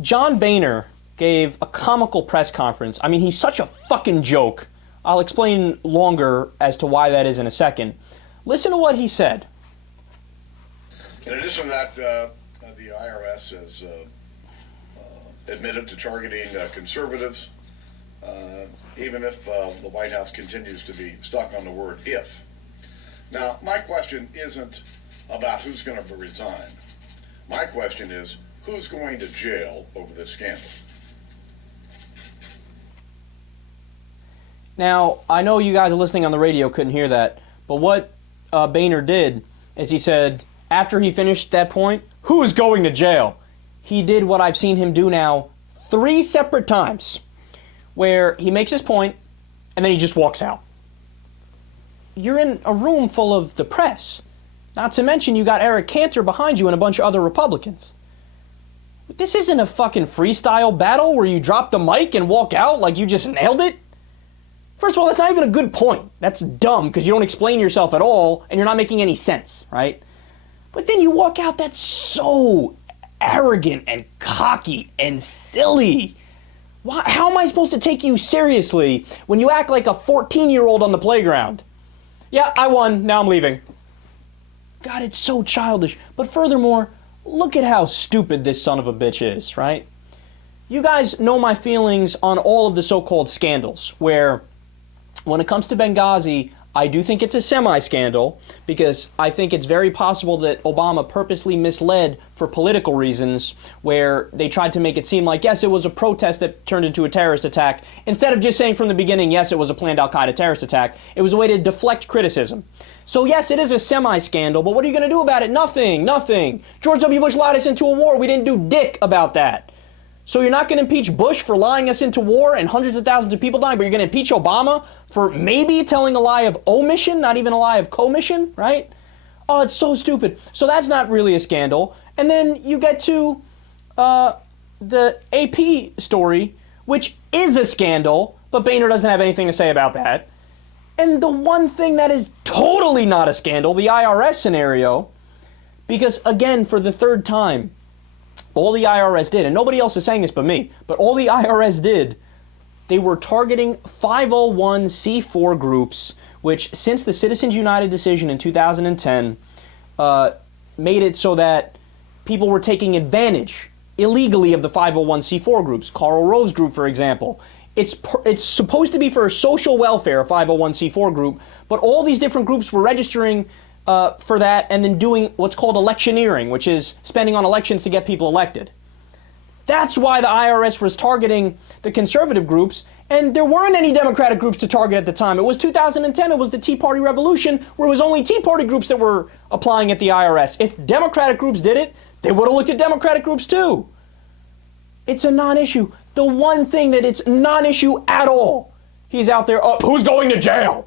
John Boehner gave a comical press conference. I mean, he's such a fucking joke. I'll explain longer as to why that is in a second. Listen to what he said. In addition to that, the IRS has admitted to targeting conservatives, even if the White House continues to be stuck on the word if. Now, my question isn't about who's going to resign. My question is, who's going to jail over this scandal? Now, I know you guys listening on the radio couldn't hear that, but what Boehner did is he said, after he finished that point, who is going to jail? He did what I've seen him do now 3 separate times, where he makes his point and then he just walks out. You're in a room full of the press. Not to mention you got Eric Cantor behind you and a bunch of other Republicans. This isn't a fucking freestyle battle where you drop the mic and walk out like you just nailed it. First of all, that's not even a good point. That's dumb because you don't explain yourself at all and you're not making any sense, right? But then you walk out, that's so arrogant and cocky and silly. Why, how am I supposed to take you seriously when you act like a 14-year-old on the playground? Yeah, I won, now I'm leaving. God, it's so childish. But furthermore, look at how stupid this son of a bitch is, right? You guys know my feelings on all of the so-called scandals, where when it comes to Benghazi, I do think it's a semi-scandal because I think it's very possible that Obama purposely misled for political reasons where they tried to make it seem like, yes, it was a protest that turned into a terrorist attack. Instead of just saying from the beginning, yes, it was a planned al-Qaeda terrorist attack, it was a way to deflect criticism. So yes, it is a semi-scandal, but what are you going to do about it? Nothing, nothing. George W. Bush lied us into a war. We didn't do dick about that. So you're not going to impeach Bush for lying us into war and hundreds of thousands of people dying, but you're going to impeach Obama for maybe telling a lie of omission, not even a lie of commission, right? Oh, it's so stupid. So that's not really a scandal. And then you get to the AP story, which is a scandal, but Boehner doesn't have anything to say about that. And the one thing that is totally not a scandal, the IRS scenario, because again, for the third time, all the IRS did, and nobody else is saying this but me, but all the IRS did, they were targeting 501c4 groups, which since the Citizens United decision in 2010, made it so that people were taking advantage illegally of the 501c4 groups. Karl Rove's group, for example. It's supposed to be for social welfare, a 501c4 group, but all these different groups were registering for that and then doing what's called electioneering, which is spending on elections to get people elected. That's why the IRS was targeting the conservative groups, and there weren't any Democratic groups to target at the time. It was 2010, it was the Tea Party Revolution, where it was only Tea Party groups that were applying at the IRS. If Democratic groups did it, they would have looked at Democratic groups too. It's a non-issue. The one thing that it's non-issue at all, he's out there, who's going to jail?